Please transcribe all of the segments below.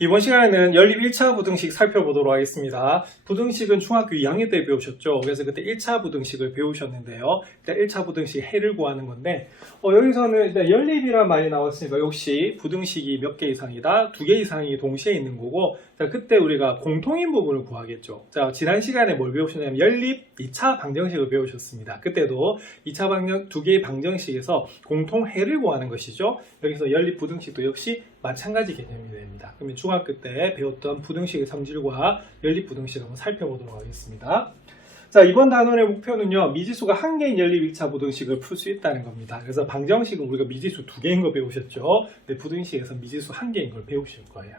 이번 시간에는 연립 1차 부등식 살펴보도록 하겠습니다. 부등식은 중학교 2학년 때 배우셨죠? 그래서 그때 1차 부등식을 배우셨는데요. 일단 1차 부등식 해를 구하는 건데 여기서는 일단 연립이란 말이 나왔으니까 역시 부등식이 몇 개 이상이다? 2개 이상이 동시에 있는 거고 자, 그때 우리가 공통인 부분을 구하겠죠. 자, 지난 시간에 뭘 배우셨냐면 연립 2차 방정식을 배우셨습니다. 그때도 2차 방정, 2개의 방정식에서 공통해를 구하는 것이죠. 여기서 연립 부등식도 역시 마찬가지 개념이 됩니다. 그러면 중학교 때 배웠던 부등식의 성질과 연립 부등식을 한번 살펴보도록 하겠습니다. 자, 이번 단원의 목표는요, 미지수가 한 개인 연립 1차 부등식을 풀 수 있다는 겁니다. 그래서 방정식은 우리가 미지수 2개인 거 배우셨죠? 부등식에서 미지수 한 개인 걸 배우실 거예요.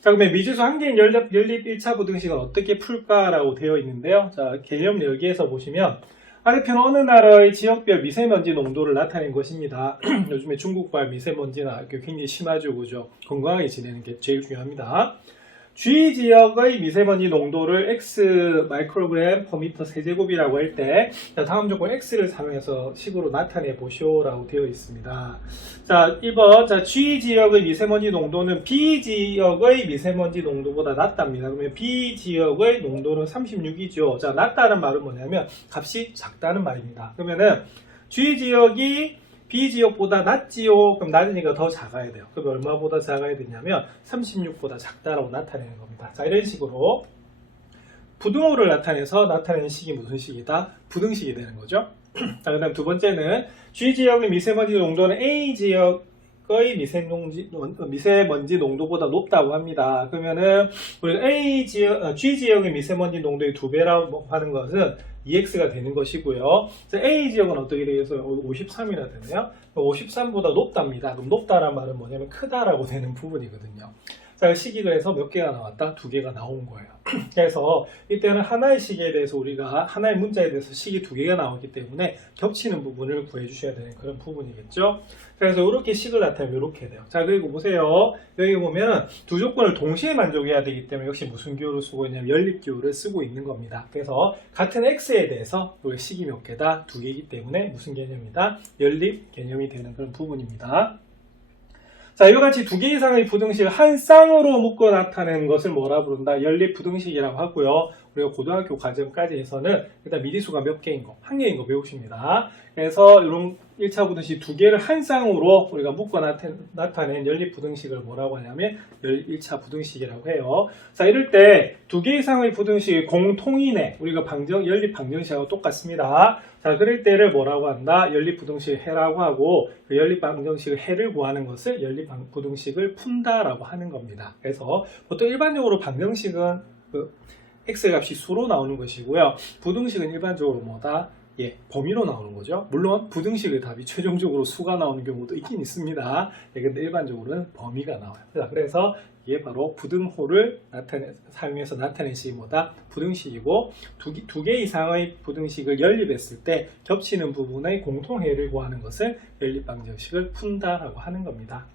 자, 그러면 미지수 한 개인 연립 1차 부등식은 어떻게 풀까라고 되어 있는데요. 자, 개념 열기에서 보시면 아래편은 어느 나라의 지역별 미세먼지 농도를 나타낸 것입니다. 요즘에 중국발 미세먼지나 굉장히 심하죠, 그죠? 건강하게 지내는 게 제일 중요합니다. G 지역의 미세먼지 농도를 X 마이크로그램 per 미터 세제곱이라고 할 때 다음 조건 X를 사용해서 식으로 나타내 보시오라고 되어 있습니다. 자, 1번 자, G 지역의 미세먼지 농도는 B 지역의 미세먼지 농도보다 낮답니다. 그러면 B 지역의 농도는 36이죠. 자, 낮다는 말은 뭐냐면 값이 작다는 말입니다. 그러면은 G 지역이 B 지역보다 낮지요? 그럼 낮으니까 더 작아야 돼요. 그럼 얼마보다 작아야 되냐면 36보다 작다라고 나타내는 겁니다. 자, 이런 식으로 부등호를 나타내서 나타내는 식이 무슨 식이다? 부등식이 되는 거죠. 자, 그 다음 두 번째는 G 지역의 미세먼지 농도는 A 지역의 미세먼지 농도보다 높다고 합니다. 그러면은 우리가 G 지역의 미세먼지 농도의 2배라고 하는 것은 EX가 되는 것이고요. A 지역은 어떻게 되겠어요? 53이나 되네요. 53보다 높답니다. 그럼 높다란 말은 뭐냐면 크다라고 되는 부분이거든요. 자, 식이 그래서 몇 개가 나왔다? 2개가 나온 거예요. 그래서 이때는 하나의 식에 대해서 우리가 하나의 문자에 대해서 식이 2개가 나오기 때문에 겹치는 부분을 구해 주셔야 되는 그런 부분이겠죠. 그래서 이렇게 식을 나타내면 이렇게 돼요. 자, 그리고 보세요. 여기 보면 두 조건을 동시에 만족해야 되기 때문에 역시 무슨 기호를 쓰고 있냐면 연립 기호를 쓰고 있는 겁니다. 그래서 같은 x에 대해서 우리 식이 몇 개다? 2개이기 때문에 무슨 개념이다? 연립 개념이 되는 그런 부분입니다. 자, 이와 같이 2개 이상의 부등식을 한 쌍으로 묶어 나타내는 것을 뭐라 부른다? 연립 부등식이라고 하고요. 우리가 고등학교 과정까지에서는 일단 미지수가 몇 개인 거, 한 개인 거 배우십니다. 그래서 이런 1차 부등식 2개를 한 쌍으로 우리가 묶어 나타낸 연립 부등식을 뭐라고 하냐면 연립 1차 부등식이라고 해요. 자, 이럴 때 2개 이상의 부등식이 공통이네. 우리가 연립 방정식하고 똑같습니다. 자, 그럴 때를 뭐라고 한다? 연립 부등식을 해라고 하고 그 연립 방정식을 해를 구하는 것을 연립 부등식을 푼다라고 하는 겁니다. 그래서 보통 일반적으로 방정식은 x값이 수로 나오는 것이고요. 부등식은 일반적으로 뭐다? 예, 범위로 나오는 거죠. 물론 부등식의 답이 최종적으로 수가 나오는 경우도 있긴 있습니다. 예, 근데 일반적으로는 범위가 나와요. 자, 그래서 이게 바로 부등호를 사용해서 나타낸 식이 뭐다? 부등식이고 두 개 이상의 부등식을 연립했을 때 겹치는 부분의 공통해를 구하는 것을 연립방정식을 푼다라고 하는 겁니다.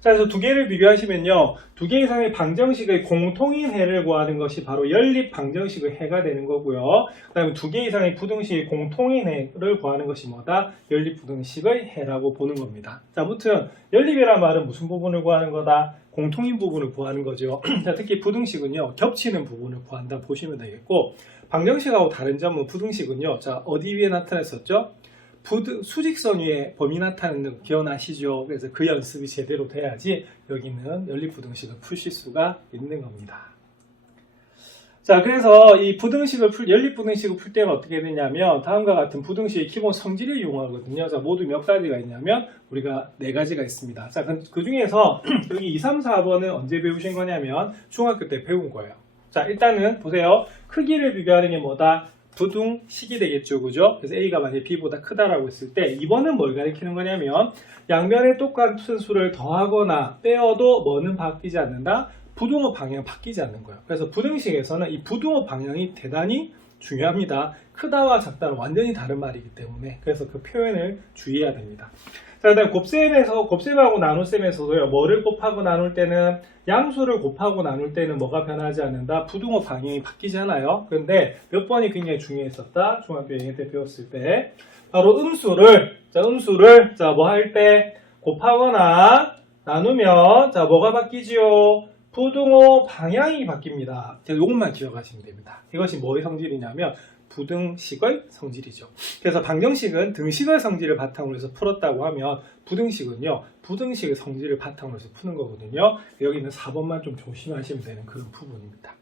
자, 그래서 2개를 비교하시면요. 2개 이상의 방정식의 공통인 해를 구하는 것이 바로 연립 방정식의 해가 되는 거고요. 그 다음에 2개 이상의 부등식의 공통인 해를 구하는 것이 뭐다? 연립 부등식의 해라고 보는 겁니다. 자, 아무튼 연립이란 말은 무슨 부분을 구하는 거다? 공통인 부분을 구하는 거죠. 자, 특히 부등식은요. 겹치는 부분을 구한다 보시면 되겠고 방정식하고 다른 점은 부등식은요. 자, 어디 위에 나타냈었죠? 수직선 위에 범위 나타내는 거 기억나시죠? 그래서 그 연습이 제대로 돼야지 여기는 연립부등식을 푸실 수가 있는 겁니다. 자, 그래서 이 연립부등식을 풀 때는 어떻게 되냐면 다음과 같은 부등식의 기본 성질을 이용하거든요. 자, 모두 몇 가지가 있냐면 우리가 4가지가 있습니다. 자, 그 중에서 여기 2, 3, 4번은 언제 배우신 거냐면 중학교 때 배운 거예요. 자, 일단은 보세요. 크기를 비교하는 게 뭐다? 부등식이 되겠죠, 그죠? 그래서 A가 만약에 B보다 크다라고 했을 때 2번은 뭘 가리키는 거냐면 양변에 똑같은 수를 더하거나 빼어도 뭐는 바뀌지 않는다? 부등호 방향은 바뀌지 않는 거예요. 그래서 부등식에서는 이 부등호 방향이 대단히 중요합니다. 크다와 작다는 완전히 다른 말이기 때문에 그래서 그 표현을 주의해야 됩니다. 자, 그다음 곱셈하고 나눗셈에서도요. 뭐를 곱하고 나눌 때는 양수를 곱하고 나눌 때는 뭐가 변하지 않는다? 부등호 방향이 바뀌지 않아요. 그런데 몇 번이 굉장히 중요했었다. 중학교 2학년 때 배웠을 때 바로 음수를 뭐 할 때 곱하거나 나누면 자 뭐가 바뀌지요? 부등호 방향이 바뀝니다. 이것만 기억하시면 됩니다. 이것이 뭐의 성질이냐면 부등식의 성질이죠. 그래서 방정식은 등식의 성질을 바탕으로 해서 풀었다고 하면 부등식은요. 부등식의 성질을 바탕으로 해서 푸는 거거든요. 여기는 4번만 좀 조심하시면 되는 그런 부분입니다.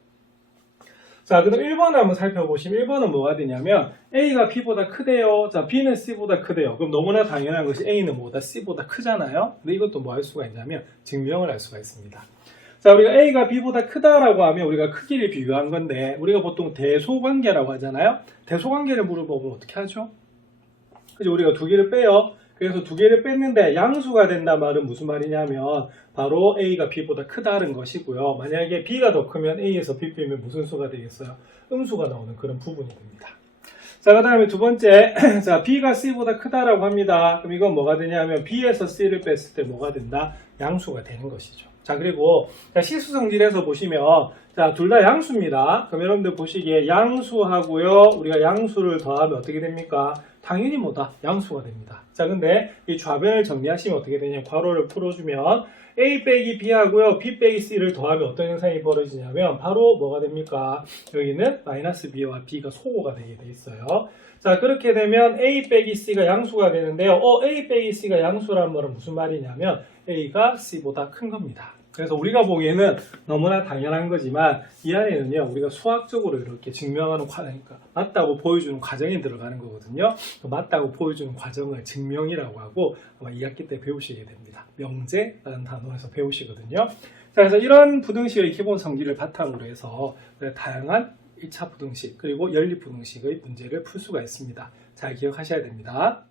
자, 그럼 1번을 한번 살펴보시면 1번은 뭐가 되냐면 A가 B보다 크대요. 자, B는 C보다 크대요. 그럼 너무나 당연한 것이 A는 뭐보다 C보다 크잖아요. 근데 이것도 뭐 할 수가 있냐면 증명을 할 수가 있습니다. 자, 우리가 A가 B보다 크다라고 하면 우리가 크기를 비교한 건데 우리가 보통 대소관계라고 하잖아요. 대소관계를 물어보면 어떻게 하죠? 그죠? 우리가 두 개를 빼요. 그래서 두 개를 뺐는데 양수가 된단 말은 무슨 말이냐면 바로 A가 B보다 크다는 것이고요. 만약에 B가 더 크면 A에서 B 빼면 무슨 수가 되겠어요? 음수가 나오는 그런 부분이 됩니다. 자, 그 다음에 두 번째, 자, B가 C보다 크다라고 합니다. 그럼 이건 뭐가 되냐면 B에서 C를 뺐을 때 뭐가 된다? 양수가 되는 것이죠. 자, 그리고 자, 실수성질에서 보시면 자, 둘 다 양수입니다. 그럼 여러분들 보시기에 양수하고요. 우리가 양수를 더하면 어떻게 됩니까? 당연히 뭐다? 양수가 됩니다. 자, 근데 이 좌변을 정리하시면 어떻게 되냐? 괄호를 풀어주면 A 빼기 B하고요. B 빼기 C를 더하면 어떤 현상이 벌어지냐면 바로 뭐가 됩니까? 여기는 마이너스 B와 B가 소고가 되게 돼 있어요. 자, 그렇게 되면 A 빼기 C가 양수가 되는데요. A 빼기 C가 양수라는 말은 무슨 말이냐면 A가 C보다 큰 겁니다. 그래서 우리가 보기에는 너무나 당연한 거지만 이 안에는요 우리가 수학적으로 이렇게 증명하는 그러니까 맞다고 보여주는 과정이 들어가는 거거든요. 맞다고 보여주는 과정을 증명이라고 하고 아마 2학기 때 배우시게 됩니다. 명제라는 단어에서 배우시거든요. 자, 그래서 이런 부등식의 기본 성질을 바탕으로 해서 다양한 1차 부등식 그리고 연립 부등식의 문제를 풀 수가 있습니다. 잘 기억하셔야 됩니다.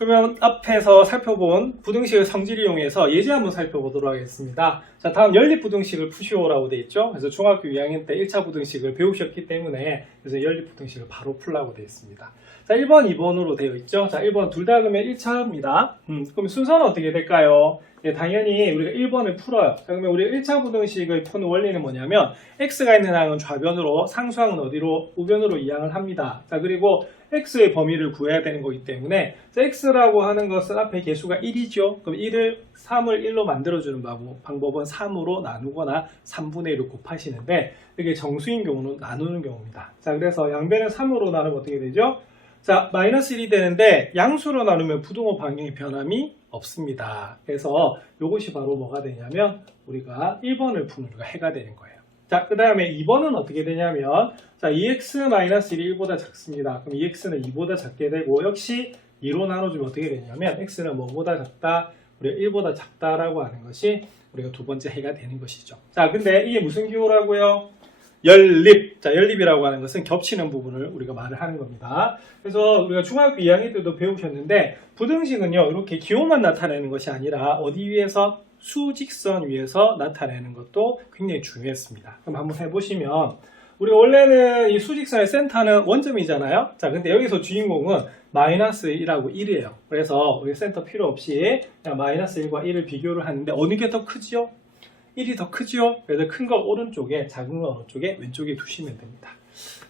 그러면 앞에서 살펴본 부등식의 성질을 이용해서 예제 한번 살펴보도록 하겠습니다. 자, 다음 연립부등식을 푸시오라고 되어 있죠. 그래서 중학교 2학년 때 1차 부등식을 배우셨기 때문에 그래서 연립부등식을 바로 풀라고 되어 있습니다. 자, 1번, 2번으로 되어 있죠. 자, 1번 둘 다 그러면 1차입니다. 그럼 순서는 어떻게 될까요? 네, 당연히 우리가 1번을 풀어요. 자, 그러면 우리 1차 부등식을 푸는 원리는 뭐냐면 x가 있는 항은 좌변으로 상수항은 어디로? 우변으로 이항을 합니다. 자, 그리고 x의 범위를 구해야 되는 거기 때문에 x라고 하는 것은 앞에 개수가 1이죠. 그럼 3을 1로 만들어주는 방법은 3으로 나누거나 3분의 1을 곱하시는데 이게 정수인 경우는 나누는 경우입니다. 자, 그래서 양변을 3으로 나누면 어떻게 되죠? 자, 마이너스 1이 되는데 양수로 나누면 부등호 방향이 변함이 없습니다. 그래서 이것이 바로 뭐가 되냐면 우리가 1번을 푸는 우리가 해가 되는 거예요. 자, 그 다음에 2번은 어떻게 되냐면 자, 2x-1이 1보다 작습니다. 그럼 2x는 2보다 작게 되고 역시 2로 나눠주면 어떻게 되냐면 x는 뭐보다 작다? 우리가 1보다 작다라고 하는 것이 우리가 두 번째 해가 되는 것이죠. 자, 근데 이게 무슨 기호라고요? 연립. 자, 연립이라고 하는 것은 겹치는 부분을 우리가 말을 하는 겁니다. 그래서 우리가 중학교 2학년 때도 배우셨는데 부등식은요 이렇게 기호만 나타내는 것이 아니라 어디 위에서? 수직선 위에서 나타내는 것도 굉장히 중요했습니다. 그럼 한번 해보시면 우리가 원래는 이 수직선의 센터는 원점이잖아요. 자, 근데 여기서 주인공은 마이너스 1하고 1이에요. 그래서 우리 센터 필요 없이 그냥 마이너스 1과 1을 비교를 하는데 어느 게 더 크지요? 1이 더 크지요? 그래서 큰 거 오른쪽에 작은 거 오른쪽에 왼쪽에 두시면 됩니다.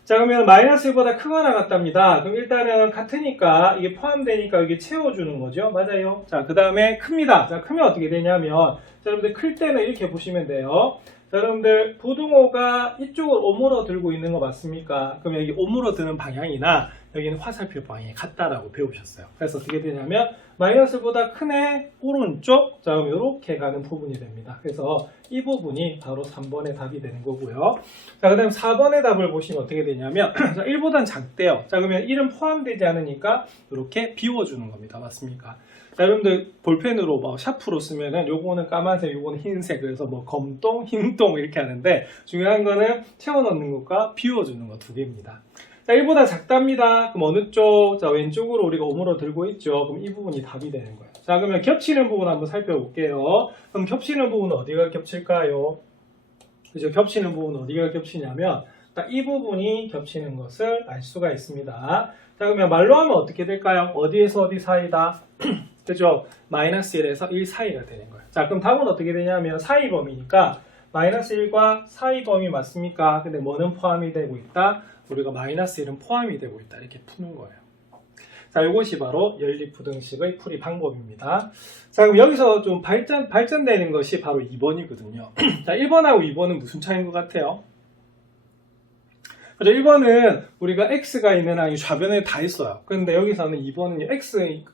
자, 그러면 마이너스 1보다 크거나 같답니다. 그럼 일단은 같으니까 이게 포함되니까 이게 채워주는 거죠. 맞아요. 자, 그 다음에 큽니다. 자, 크면 어떻게 되냐면 자, 여러분들 클 때는 이렇게 보시면 돼요. 자, 여러분들 부등호가 이쪽을 오므러 들고 있는 거 맞습니까? 그럼 여기 오므러 드는 방향이나 여기는 화살표 방향이 같다라고 배우셨어요. 그래서 어떻게 되냐면 마이너스보다 큰 애 오른쪽 자, 그럼 이렇게 가는 부분이 됩니다. 그래서 이 부분이 바로 3번의 답이 되는 거고요. 자, 그 다음 4번의 답을 보시면 어떻게 되냐면 자, 1보단 작대요. 자, 그러면 1은 포함되지 않으니까 이렇게 비워주는 겁니다. 맞습니까? 자, 여러분들 볼펜으로 뭐 샤프로 쓰면은 요거는 까만색, 요거는 흰색 그래서 뭐 검동, 흰동 이렇게 하는데 중요한 거는 채워넣는 것과 비워주는 거 두 개입니다. 자, 1보다 작답니다. 그럼 어느 쪽? 자, 왼쪽으로 우리가 오므러 들고 있죠. 그럼 이 부분이 답이 되는 거예요. 자, 그러면 겹치는 부분 한번 살펴볼게요. 그럼 겹치는 부분은 어디가 겹칠까요? 그죠? 겹치는 부분은 어디가 겹치냐면 딱 이 부분이 겹치는 것을 알 수가 있습니다. 자, 그러면 말로 하면 어떻게 될까요? 어디에서 어디 사이다? 그죠? 마이너스 1에서 1 사이가 되는 거예요. 자, 그럼 답은 어떻게 되냐면 사이 범위니까 마이너스 1과 사이 범위 맞습니까? 근데 뭐는 포함이 되고 있다? 우리가 마이너스 1은 포함이 되고 있다. 이렇게 푸는 거예요. 자, 이것이 바로 연립부등식의 풀이 방법입니다. 자, 그럼 여기서 좀 발전되는 것이 바로 2번이거든요. 자, 1번하고 2번은 무슨 차이인 것 같아요? 그죠? 1번은 우리가 x가 있는 항이 좌변에 다 있어요. 그런데 여기서는 2번은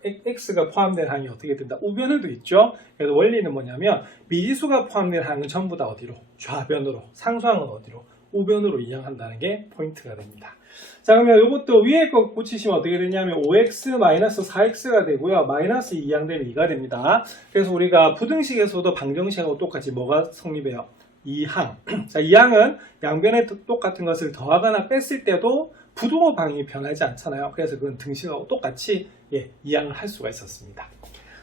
x가 포함된 항이 어떻게 된다? 우변에도 있죠. 그래서 원리는 뭐냐면 미지수가 포함된 항은 전부 다 어디로? 좌변으로. 상수항은 어디로? 우변으로 이항한다는 게 포인트가 됩니다. 자, 그러면 이것도 위에 거 고치시면 어떻게 되냐면 5x-4x가 되고요. 마이너스 2항되면 2가 됩니다. 그래서 우리가 부등식에서도 방정식하고 똑같이 뭐가 성립해요? 2항. 자, 2항은 양변에 똑같은 것을 더하거나 뺐을 때도 부등호 방향이 변하지 않잖아요. 그래서 그건 등식하고 똑같이 2항을 할 수가 있었습니다.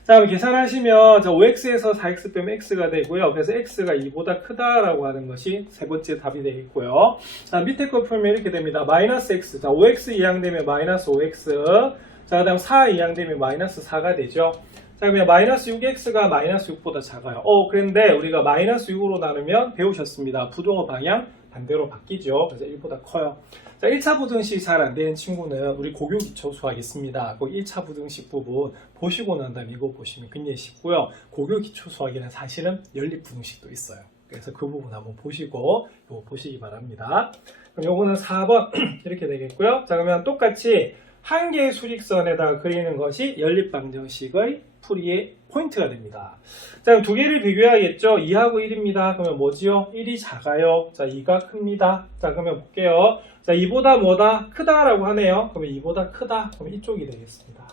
자, 그럼 계산하시면 5x에서 4x 빼면 x가 되고요. 그래서 x가 2보다 크다라고 하는 것이 세 번째 답이 되겠고요. 자, 밑에 거 풀면 이렇게 됩니다. 마이너스 x. 자, 5x 2항 되면 마이너스 5x. 자, 그 다음 4 2항 되면 마이너스 4가 되죠. 자, 그러면 마이너스 6x가 마이너스 6보다 작아요. 그런데 우리가 마이너스 6으로 나누면 배우셨습니다. 부등호 방향 반대로 바뀌죠. 그래서 1보다 커요. 자, 1차 부등식이 잘 안 되는 친구는 우리 고교 기초 수학 있습니다. 그 1차 부등식 부분 보시고 난 다음에 이거 보시면 굉장히 쉽고요. 고교 기초 수학에는 사실은 연립 부등식도 있어요. 그래서 그 부분 한번 보시고 이거 보시기 바랍니다. 그럼 요거는 4번 이렇게 되겠고요. 자, 그러면 똑같이 한 개의 수직선에다가 그리는 것이 연립방정식의 풀이의 포인트가 됩니다. 자, 그럼 두 개를 비교해야겠죠. 2하고 1입니다. 그러면 뭐지요? 1이 작아요. 자, 2가 큽니다. 자, 그러면 볼게요. 자, 2보다 뭐다? 크다라고 하네요. 그러면 2보다 크다. 그럼 이쪽이 되겠습니다.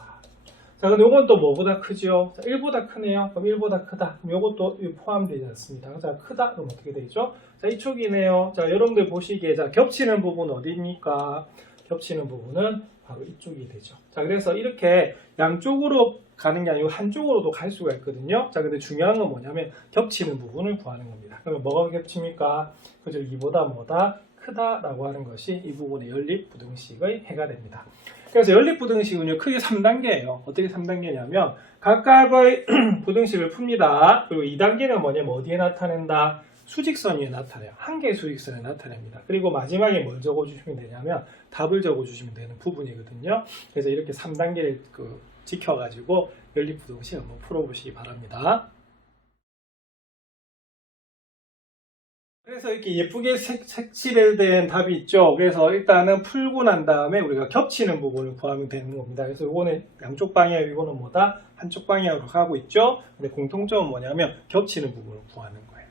자, 근데 요건 또 뭐보다 크죠? 자, 1보다 크네요. 그럼 1보다 크다. 그럼 요것도 포함되지 않습니다. 자, 크다. 그럼 어떻게 되죠? 자, 이쪽이네요. 자, 여러분들 보시기에 자, 겹치는 부분 어디입니까? 겹치는 부분은 바로 이쪽이 되죠. 자, 그래서 이렇게 양쪽으로 가는 게 아니고 한쪽으로도 갈 수가 있거든요. 자, 근데 중요한 건 뭐냐면 겹치는 부분을 구하는 겁니다. 그러면 뭐가 겹칩니까? 그죠? 2보다 뭐다? 크다라고 하는 것이 이 부분의 연립부등식의 해가 됩니다. 그래서 연립부등식은요, 크게 3단계예요. 어떻게 3단계냐면 각각의 부등식을 풉니다. 그리고 2단계는 뭐냐면 어디에 나타낸다? 수직선 위에 나타내요. 한 개의 수직선에 나타냅니다. 그리고 마지막에 뭘 적어주시면 되냐면 답을 적어주시면 되는 부분이거든요. 그래서 이렇게 3단계를 지켜가지고 연립부등식 한번 풀어보시기 바랍니다. 그래서 이렇게 예쁘게 색칠된 답이 있죠. 그래서 일단은 풀고 난 다음에 우리가 겹치는 부분을 구하면 되는 겁니다. 그래서 이거는 양쪽 방향, 이거는 뭐다? 한쪽 방향으로 가고 있죠. 근데 공통점은 뭐냐면 겹치는 부분을 구하는 거예요.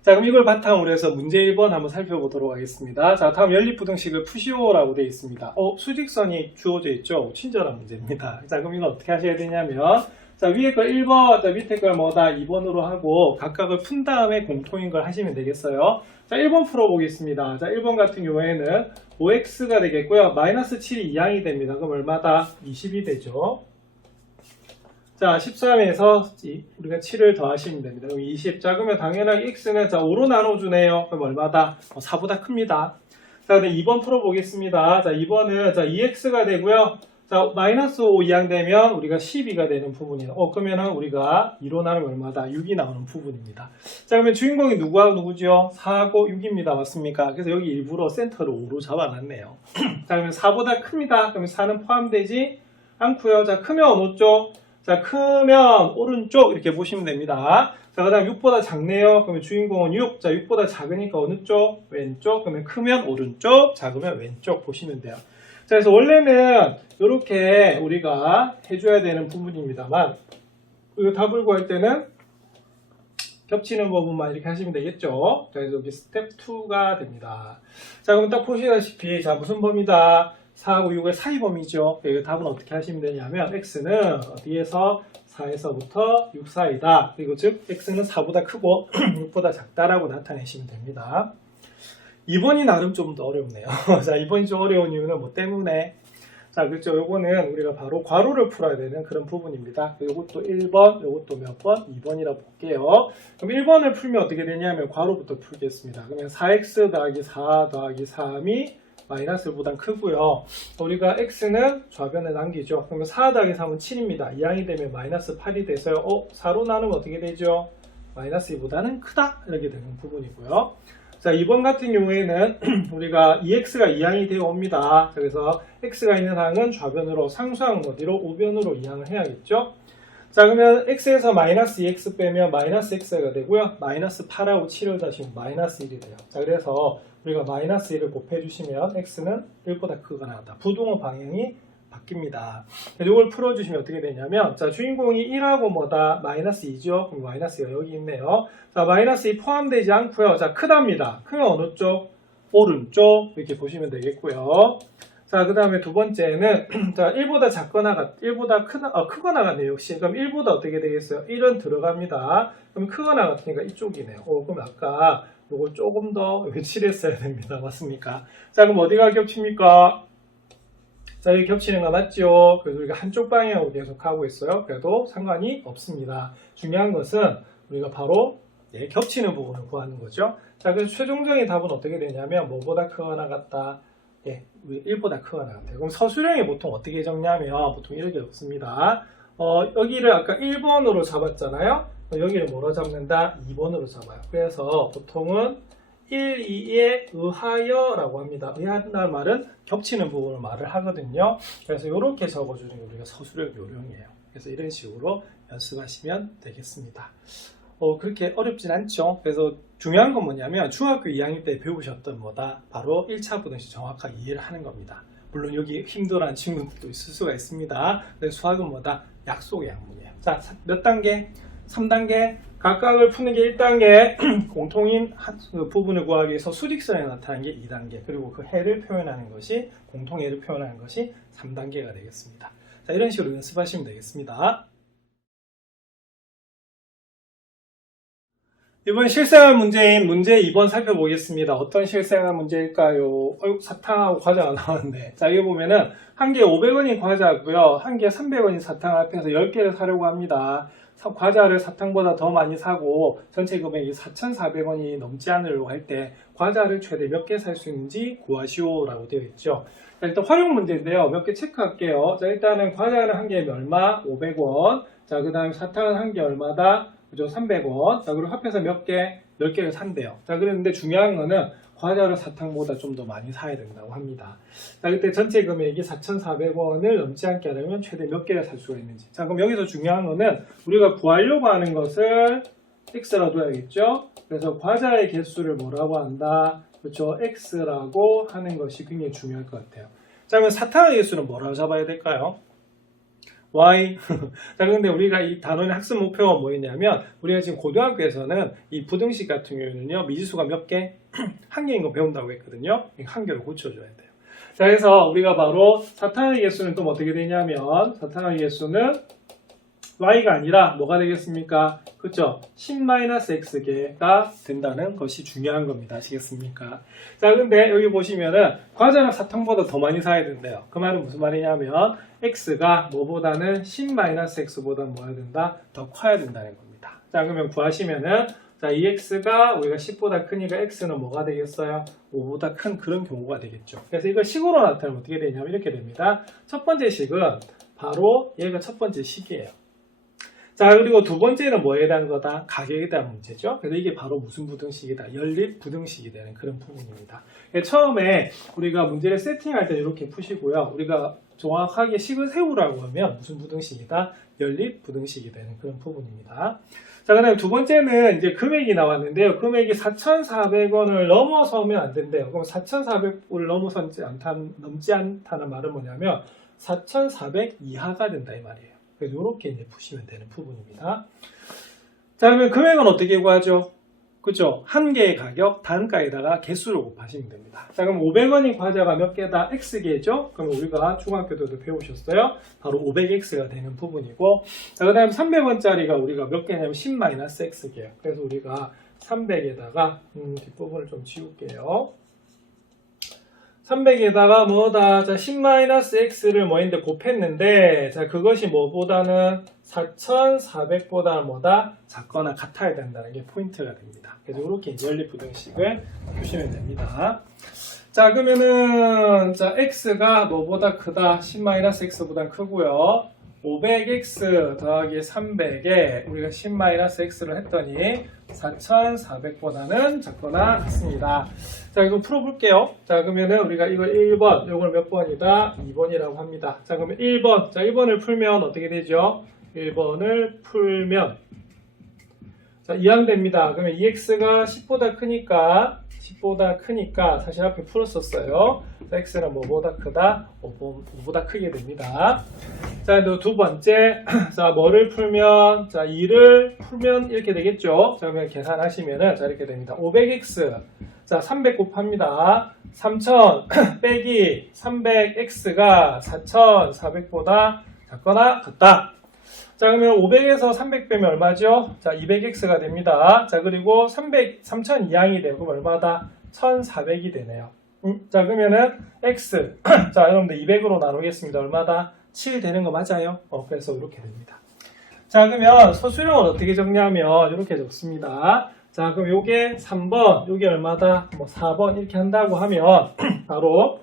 자, 그럼 이걸 바탕으로 해서 문제 1번 한번 살펴보도록 하겠습니다. 자, 다음 연립부등식을 푸시오라고 되어 있습니다. 수직선이 주어져 있죠. 친절한 문제입니다. 자, 그럼 이건 어떻게 하셔야 되냐면 자, 위에 거 1번, 자, 밑에 걸 뭐다? 2번으로 하고 각각을 푼 다음에 공통인 걸 하시면 되겠어요. 자, 1번 풀어보겠습니다. 자, 1번 같은 경우에는 5x가 되겠고요. 마이너스 7이 2항이 됩니다. 그럼 얼마다? 20이 되죠. 자, 13에서 우리가 7을 더하시면 됩니다. 그럼 20. 자, 그러면 당연하게 x는 자, 5로 나눠주네요. 그럼 얼마다? 4보다 큽니다. 자, 근데 2번 풀어보겠습니다. 자, 2번은 자, 2x가 되고요. 자, 마이너스 5 이항 되면 우리가 12가 되는 부분이에요. 그러면은 우리가 2로 나누면 얼마다? 6이 나오는 부분입니다. 자, 그러면 주인공이 누구하고 누구죠? 4하고 6입니다. 맞습니까? 그래서 여기 일부러 센터를 5로 잡아놨네요. 자, 그러면 4보다 큽니다. 그러면 4는 포함되지 않고요. 자, 크면 어느 쪽? 자, 크면 오른쪽 이렇게 보시면 됩니다. 자, 그 다음 6보다 작네요. 그러면 주인공은 6. 자, 6보다 작으니까 어느 쪽? 왼쪽. 그러면 크면 오른쪽, 작으면 왼쪽 보시면 돼요. 자, 그래서 원래는 이렇게 우리가 해줘야 되는 부분입니다만 이거 답을 구할 때는 겹치는 부분만 이렇게 하시면 되겠죠. 자, 그래서 여기 스텝 2가 됩니다. 자, 그럼 딱 보시다시피 자, 무슨 범위다? 4하고 6의 사이 범위죠. 이 답은 어떻게 하시면 되냐면 x는 어디에서 4에서부터 6 사이다. 그리고 즉 x는 4보다 크고 6보다 작다라고 나타내시면 됩니다. 2번이 나름 좀 더 어렵네요. 자, 2번이 좀 어려운 이유는 뭐 때문에? 자, 그렇죠. 요거는 우리가 바로 괄호를 풀어야 되는 그런 부분입니다. 요것도 1번, 요것도 몇 번? 2번이라고 볼게요. 그럼 1번을 풀면 어떻게 되냐면 괄호부터 풀겠습니다. 그러면 4x 더하기 4 더하기 3이 마이너스 1보다 크고요. 우리가 x는 좌변에 남기죠. 그러면 4 더하기 3은 7입니다. 2항이 되면 마이너스 8이 돼서요. 4로 나누면 어떻게 되죠? 마이너스 2보다는 크다. 이렇게 되는 부분이고요. 자, 이번 같은 경우에는 우리가 2x가 2항이 되어 옵니다. 그래서 x가 있는 항은 좌변으로, 상수항은 어디로? 우변으로 이항을 해야겠죠. 자, 그러면 x에서 마이너스 2x 빼면 마이너스 x가 되고요. 마이너스 8하고 7을 다시면 마이너스 1이 돼요. 자, 그래서 우리가 마이너스 1을 곱해주시면 x는 1보다 크거나 나왔다. 부동호 방향이 바뀝니다. 이걸 풀어주시면 어떻게 되냐면, 자, 주인공이 1하고 뭐다? 마이너스 2죠? 그럼 마이너스가 여기 있네요. 자, 마이너스 2 포함되지 않고요. 자, 크답니다. 크면 어느 쪽? 오른쪽. 이렇게 보시면 되겠고요. 자, 그 다음에 두 번째는, 자, 1보다 작거나, 1보다 크거나 같네요. 역시. 그럼 1보다 어떻게 되겠어요? 1은 들어갑니다. 그럼 크거나 같으니까 이쪽이네요. 그럼 아까 요걸 조금 더 칠했어야 됩니다. 맞습니까? 자, 그럼 어디가 겹칩니까? 자, 여기 겹치는 거 맞죠? 그래서 우리가 한쪽 방향으로 계속 가고 있어요. 그래도 상관이 없습니다. 중요한 것은 우리가 바로 겹치는 부분을 구하는 거죠. 자, 그래서 최종적인 답은 어떻게 되냐면, 뭐보다 크거나 같다? 1보다 크거나 같아요. 그럼 서술형이 보통 어떻게 적냐면, 보통 이렇게 적습니다. 여기를 아까 1번으로 잡았잖아요. 여기를 뭐로 잡는다? 2번으로 잡아요. 그래서 보통은 1, 2에 의하여 라고 합니다. 의한다는 말은 겹치는 부분을 말을 하거든요. 그래서 이렇게 적어주는 게 우리가 서술형 요령이에요. 그래서 이런 식으로 연습하시면 되겠습니다. 그렇게 어렵진 않죠. 그래서 중요한 건 뭐냐면 중학교 2학년 때 배우셨던 뭐다? 바로 1차 부등식 정확하게 이해를 하는 겁니다. 물론 여기 힘들어하는 친구들도 있을 수가 있습니다. 근데 수학은 뭐다? 약속의 약문이에요. 자, 몇 단계? 3단계. 각각을 푸는 게 1단계, 공통인 부분을 구하기 위해서 수직선에 나타나는 게 2단계, 그리고 그 해를 표현하는 것이, 공통해를 표현하는 것이 3단계가 되겠습니다. 자, 이런 식으로 연습하시면 되겠습니다. 이번 실생활 문제인 문제 2번 살펴보겠습니다. 어떤 실생활 문제일까요? 사탕하고 과자가 나왔는데, 자, 이거 보면은 한 개에 500원인 과자고요, 한 개에 300원인 사탕을 합해서 10개를 사려고 합니다. 과자를 사탕보다 더 많이 사고 전체 금액이 4,400원이 넘지 않으려고 할 때 과자를 최대 몇 개 살 수 있는지 구하시오 라고 되어 있죠. 자, 일단 활용 문제인데요. 몇 개 체크할게요. 자, 일단은 과자는 한 개에 얼마? 500원. 자, 그 다음에 사탕은 한 개 얼마다? 그죠? 300원. 자, 그리고 합해서 몇 개? 10개를 산대요. 자, 그런데 중요한 거는 과자를 사탕보다 좀 더 많이 사야 된다고 합니다. 자, 그때 전체 금액이 4,400원을 넘지 않게 하려면 최대 몇 개를 살 수가 있는지. 자, 그럼 여기서 중요한 거는 우리가 구하려고 하는 것을 x라 둬야겠죠? 그래서 과자의 개수를 뭐라고 한다? 그렇죠? x라고 하는 것이 굉장히 중요할 것 같아요. 자, 그럼 사탕의 개수는 뭐라고 잡아야 될까요? y. 자, 그런데 우리가 이 단원의 학습 목표가 뭐였냐면, 우리가 지금 고등학교에서는 이 부등식 같은 경우는요, 미지수가 몇 개? 한 개인 거 배운다고 했거든요. 한 개로 고쳐줘야 돼요. 자, 그래서 우리가 바로 사탕의 개수는 또 어떻게 되냐면, 사탕의 개수는 y가 아니라 뭐가 되겠습니까? 그쵸? 10-x개가 된다는 것이 중요한 겁니다. 아시겠습니까? 자, 근데 여기 보시면은 과자는 사탕보다 더 많이 사야 된대요. 그 말은 무슨 말이냐면 x가 뭐보다는 10-x보다 뭐야 된다? 더 커야 된다는 겁니다. 자, 그러면 구하시면은, 자, 이 x가 우리가 10보다 크니까 x는 뭐가 되겠어요? 5보다 큰 그런 경우가 되겠죠. 그래서 이걸 식으로 나타내면 어떻게 되냐면 이렇게 됩니다. 첫 번째 식은 바로 얘가 첫 번째 식이에요. 자, 그리고 두 번째는 뭐에 대한 거다? 가격에 대한 문제죠. 그래서 이게 바로 무슨 부등식이다? 연립 부등식이 되는 그런 부분입니다. 처음에 우리가 문제를 세팅할 때 이렇게 푸시고요. 우리가 정확하게 식을 세우라고 하면 무슨 부등식이다? 연립 부등식이 되는 그런 부분입니다. 자, 그 다음에 두 번째는 이제 금액이 나왔는데요. 금액이 4,400원을 넘어서면 안 된대요. 그럼 4,400원을 넘지 않다는 말은 뭐냐면 4,400 이하가 된다 이 말이에요. 그래서 이렇게 이제 푸시면 되는 부분입니다. 자, 그러면 금액은 어떻게 구하죠? 그죠? 한 개의 가격, 단가에다가 개수를 곱하시면 됩니다. 자, 그럼 500원인 과자가 몇 개다? X개죠? 그럼 우리가 중학교 때도 배우셨어요? 바로 500X가 되는 부분이고, 자, 그 다음에 300원짜리가 우리가 몇 개냐면 10-X개예요. 그래서 우리가 300에다가, 뒷부분을 좀 지울게요. 300에다가 뭐다? 자, 10-x를 뭐인데 곱했는데, 자, 그것이 뭐보다는 4,400보다 뭐다? 작거나 같아야 된다는 게 포인트가 됩니다. 그래서 이렇게 연립부등식을 푸시면 됩니다. 자, 그러면은, 자, x가 뭐보다 크다? 10-x보다 크고요. 500x 더하기 300에 우리가 10-x를 했더니 4400보다는 작거나 같습니다. 자, 이거 풀어볼게요. 자, 그러면은 우리가 이걸 1번, 이걸 몇 번이다? 2번이라고 합니다. 자, 그러면 1번. 자, 1번을 풀면 어떻게 되죠? 1번을 풀면 자, 이항됩니다. 그러면 2x가 10보다 크니까 사실 앞에 풀었었어요. 자, x는 뭐보다 크다? 5보다 크게 됩니다. 자, 또 두 번째. 자, 뭐를 풀면? 자, 2를 풀면 이렇게 되겠죠? 자, 그러면 계산하시면은 자, 이렇게 됩니다. 500x. 자, 300 곱합니다. 3000 빼기 300x가 4400보다 작거나 같다. 자, 그러면 500에서 300 빼면 얼마죠? 자, 200x가 됩니다. 자, 그리고 3000 이항이 되고 얼마다? 1400이 되네요. 자, 그러면은 x. 자, 여러분들 200으로 나누겠습니다. 얼마다? 7 되는 거 맞아요? 그래서 이렇게 됩니다. 자, 그러면 서술형을 어떻게 적냐면 이렇게 적습니다. 자, 그럼 요게 3번, 요게 얼마다? 뭐 4번 이렇게 한다고 하면 바로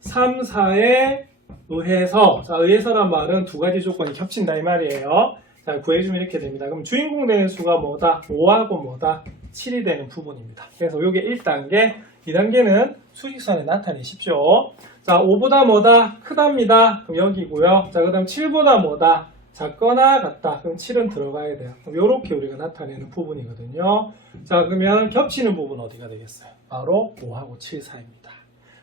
3, 4에 의해서, 자, 의해서란 말은 두 가지 조건이 겹친다 이 말이에요. 자, 구해주면 이렇게 됩니다. 그럼 주인공 되는 수가 뭐다? 5하고 뭐다? 7이 되는 부분입니다. 그래서 요게 1단계, 2단계는 수직선에 나타내십시오. 자, 5보다 뭐다? 크답니다. 그럼 여기고요. 자, 그 다음 7보다 뭐다? 작거나 같다. 그럼 7은 들어가야 돼요. 그럼 요렇게 우리가 나타내는 부분이거든요. 자, 그러면 겹치는 부분은 어디가 되겠어요? 바로 5하고 7 사이입니다.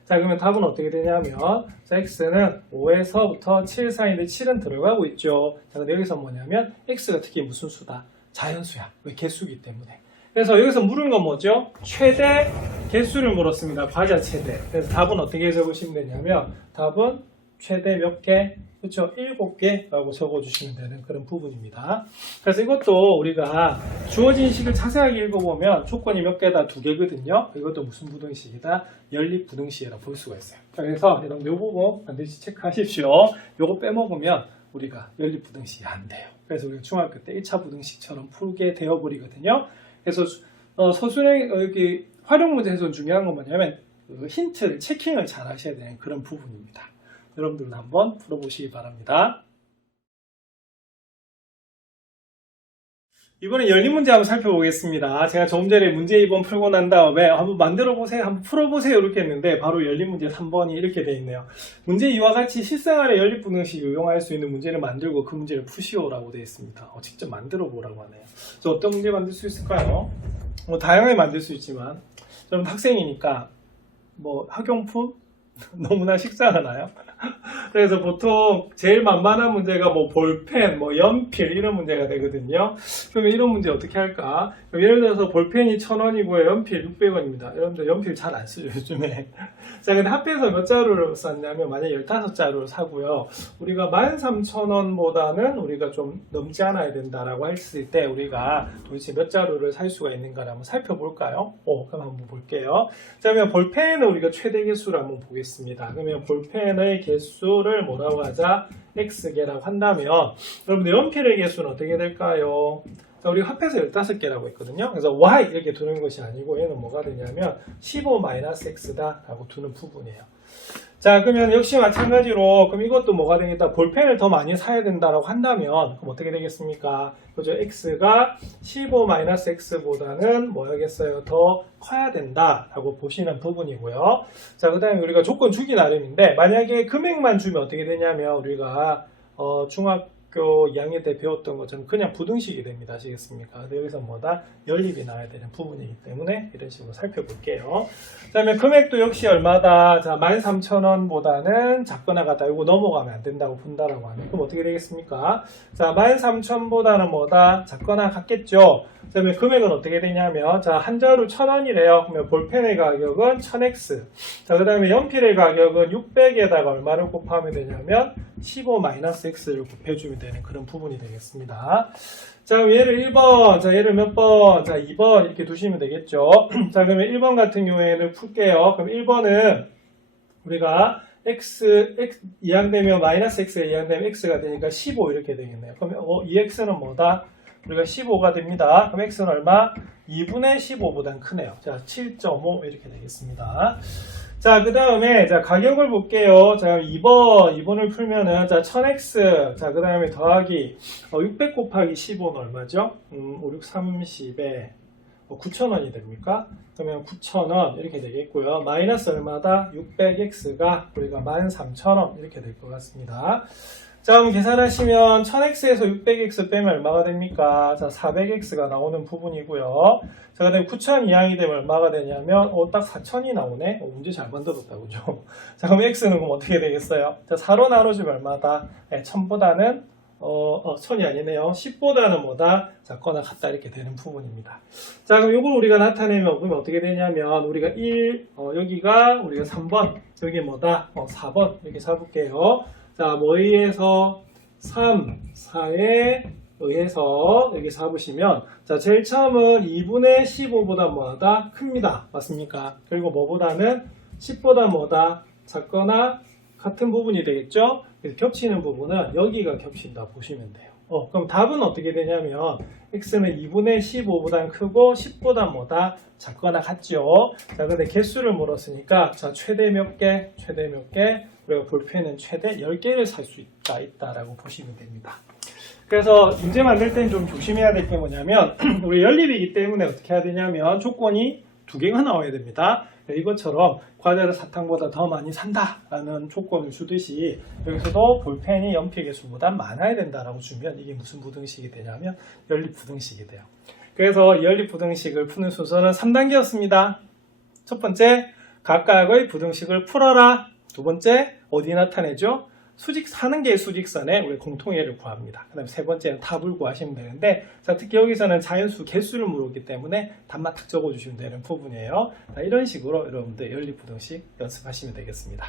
자, 그러면 답은 어떻게 되냐면, 자, x는 5에서부터 7 사이인데 7은 들어가고 있죠. 자, 근데 여기서 뭐냐면, x가 특히 무슨 수다? 자연수야. 왜? 개수기 때문에. 그래서 여기서 물은 건 뭐죠? 최대 개수를 물었습니다. 과자 최대. 그래서 답은 어떻게 적으시면 되냐면, 답은 최대 몇 개? 그렇죠? 7개라고 적어주시면 되는 그런 부분입니다. 그래서 이것도 우리가 주어진 식을 자세하게 읽어보면 조건이 몇 개다? 2개거든요. 이것도 무슨 부등식이다? 연립부등식이라고 볼 수가 있어요. 그래서 여러분 이 부분 반드시 체크하십시오. 이거 빼먹으면 우리가 연립부등식이 안 돼요. 그래서 우리가 중학교 때 1차 부등식처럼 풀게 되어버리거든요. 그래서 서술형 여기 활용 문제에서 중요한 건 뭐냐면 힌트를 체킹을 잘 하셔야 되는 그런 부분입니다. 여러분들도 한번 풀어보시기 바랍니다. 이번에 열린 문제 한번 살펴보겠습니다. 제가 조금 전에 문제 2번 풀고 난 다음에 한번 만들어보세요, 한번 풀어보세요 이렇게 했는데 바로 열린 문제 3번이 이렇게 되어 있네요. 문제 이와 같이 실생활에 연립부등식 이용할 수 있는 문제를 만들고 그 문제를 푸시오라고 되어 있습니다. 직접 만들어 보라고 하네요. 저 어떤 문제 만들 수 있을까요? 뭐 다양하게 만들 수 있지만 저는 학생이니까 뭐 학용품? 너무나 식상하나요? 그래서 보통 제일 만만한 문제가 뭐 볼펜, 뭐 연필 이런 문제가 되거든요. 그러면 이런 문제 어떻게 할까? 그럼 예를 들어서 볼펜이 1000원이고요. 연필 600원입니다. 여러분들 연필 잘 안 쓰죠, 요즘에. 자, 근데 합해서 몇 자루를 샀냐면 만약에 15자루를 사고요. 우리가 13,000원보다는 우리가 좀 넘지 않아야 된다라고 했을 때 우리가 도대체 몇 자루를 살 수가 있는가를 한번 살펴볼까요? 그럼 한번 볼게요. 자, 그러면 볼펜은 우리가 최대 개수를 한번 보겠습니다. 그러면 볼펜의 개수를 뭐라고 하자? X개라고 한다면 여러분들 연필의 개수는 어떻게 될까요? 자, 우리가 합해서 15개라고 했거든요. 그래서 Y 이렇게 두는 것이 아니고 얘는 뭐가 되냐면 15-X다 라고 두는 부분이에요. 자, 그러면 역시 마찬가지로 그럼 이것도 뭐가 되겠다? 볼펜을 더 많이 사야 된다라고 한다면 그럼 어떻게 되겠습니까? 그죠? X가 15-X보다는 뭐야겠어요? 더 커야 된다라고 보시는 부분이고요. 자, 그 다음에 우리가 조건 주기 나름인데 만약에 금액만 주면 어떻게 되냐면 우리가 중학교 2학년 때 배웠던 것처럼 그냥 부등식이 됩니다. 아시겠습니까? 근데 여기서 뭐다? 연립이 나와야 되는 부분이기 때문에 이런 식으로 살펴볼게요. 그 다음에 금액도 역시 얼마다? 자, 13,000원보다는 작거나 같다. 이거 넘어가면 안 된다고 본다라고 하면 그럼 어떻게 되겠습니까? 자, 13,000원보다는 뭐다? 작거나 같겠죠? 그 다음에 금액은 어떻게 되냐면 자, 한 자루 1,000원이래요. 그러면 볼펜의 가격은 1000X. 자, 그 다음에 연필의 가격은 600에다가 얼마를 곱하면 되냐면 15-X를 곱해주면 되는 그런 부분이 되겠습니다. 자, 그럼 얘를 1번, 자, 얘를 몇 번? 자, 2번 이렇게 두시면 되겠죠. 자, 그러면 1번 같은 경우에는 풀게요. 그럼 1번은 우리가 X 이항되면 X에 이항되면 X가 되니까 15 이렇게 되겠네요. 그러면 이 X는 뭐다? 우리가 15가 됩니다. 그럼 X는 얼마? 2분의 15보단 크네요. 자, 7.5 이렇게 되겠습니다. 자, 그 다음에, 자, 가격을 볼게요. 자, 2번을 풀면은, 자, 1000x. 자, 그 다음에 더하기, 600 곱하기 15는 얼마죠? 5, 6, 30에 9,000원이 됩니까? 그러면 9,000원 이렇게 되겠고요. 마이너스 얼마다? 600x가 우리가 13,000원 이렇게 될 것 같습니다. 자, 그럼 계산하시면 1000x에서 600x 빼면 얼마가 됩니까? 자, 400x가 나오는 부분이고요. 자, 그 다음에 9,000 이항이 되면 얼마가 되냐면 딱 4,000이 나오네? 문제 잘 만들었다, 그죠? 자, 그럼 x는 그럼 어떻게 되겠어요? 자, 4로 나눠주면 얼마다? 1000보다는 1000이 아니네요. 10보다는 뭐다? 작거나 같다 이렇게 되는 부분입니다. 자, 그럼 이걸 우리가 나타내면 그러면 어떻게 되냐면 우리가 1, 여기가 우리가 3번, 여기 뭐다? 4번 이렇게 잡을게요. 자, 뭐에 의해서 3, 4에 의해서 여기 잡으시면 자, 제일 처음은 2분의 15보다 뭐하다? 큽니다. 맞습니까? 그리고 뭐보다는 10보다 뭐다? 작거나 같은 부분이 되겠죠? 그래서 겹치는 부분은 여기가 겹친다 보시면 돼요. 그럼 답은 어떻게 되냐면 x는 2분의 15보다 크고 10보다 뭐다? 작거나 같죠? 자, 근데 개수를 물었으니까 자, 최대 몇 개? 최대 몇 개? 우리가 볼펜은 최대 10개를 살 수 있다라고 보시면 됩니다. 그래서 문제 만들 땐 좀 조심해야 될 게 뭐냐면 우리 연립이기 때문에 어떻게 해야 되냐면 조건이 2개가 나와야 됩니다. 이것처럼 과자를 사탕보다 더 많이 산다라는 조건을 주듯이 여기서도 볼펜이 연필의 수보다 많아야 된다라고 주면 이게 무슨 부등식이 되냐면 연립부등식이 돼요. 그래서 연립부등식을 푸는 순서는 3단계였습니다. 첫 번째, 각각의 부등식을 풀어라. 두 번째, 어디 나타내죠? 사는 개의 수직선에 우리 공통의를 구합니다. 그 다음에 세 번째는 답을 구하시면 되는데, 자, 특히 여기서는 자연수 개수를 물었기 때문에 답만 딱 적어주시면 되는 부분이에요. 자, 이런 식으로 여러분들 연립부등식 연습하시면 되겠습니다.